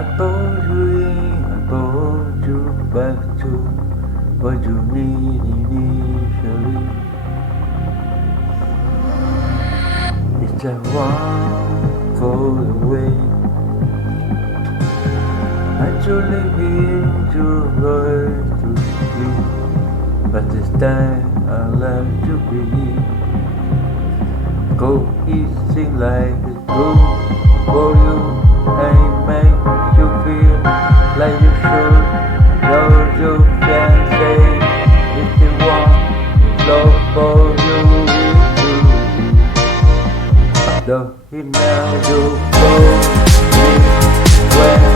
I pulled you in, I pulled you back to what you need initially. It's a one call away. I truly give you right to sleep, but this time I love to be. Go easy like a good for you. I make you feel like you should. Though you can say if you want love for you is true. Though it now you go when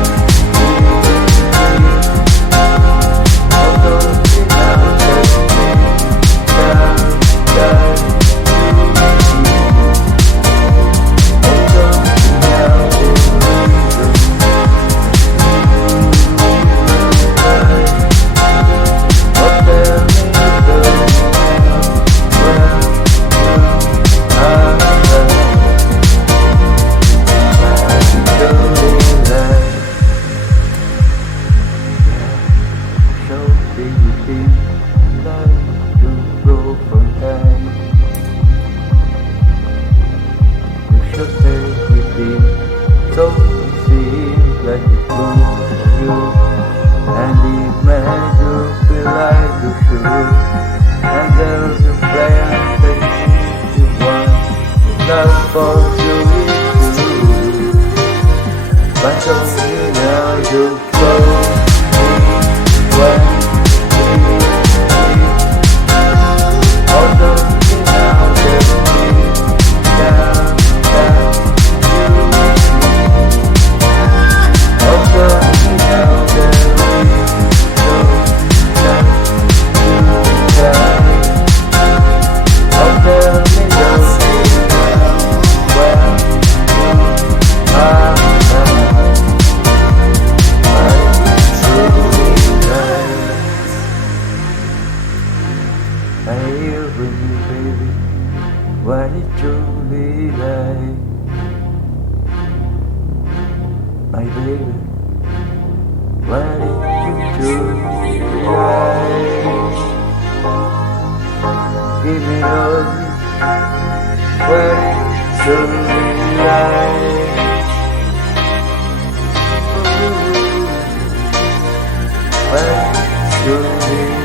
so it seems like it's good for you, and it made you feel like you should. And there's a plan that you want, love for you is true. But only now you go when although you now get down. I hear from you, baby, what it truly like. My baby, what it truly like. Give me all what it truly like. What it truly like.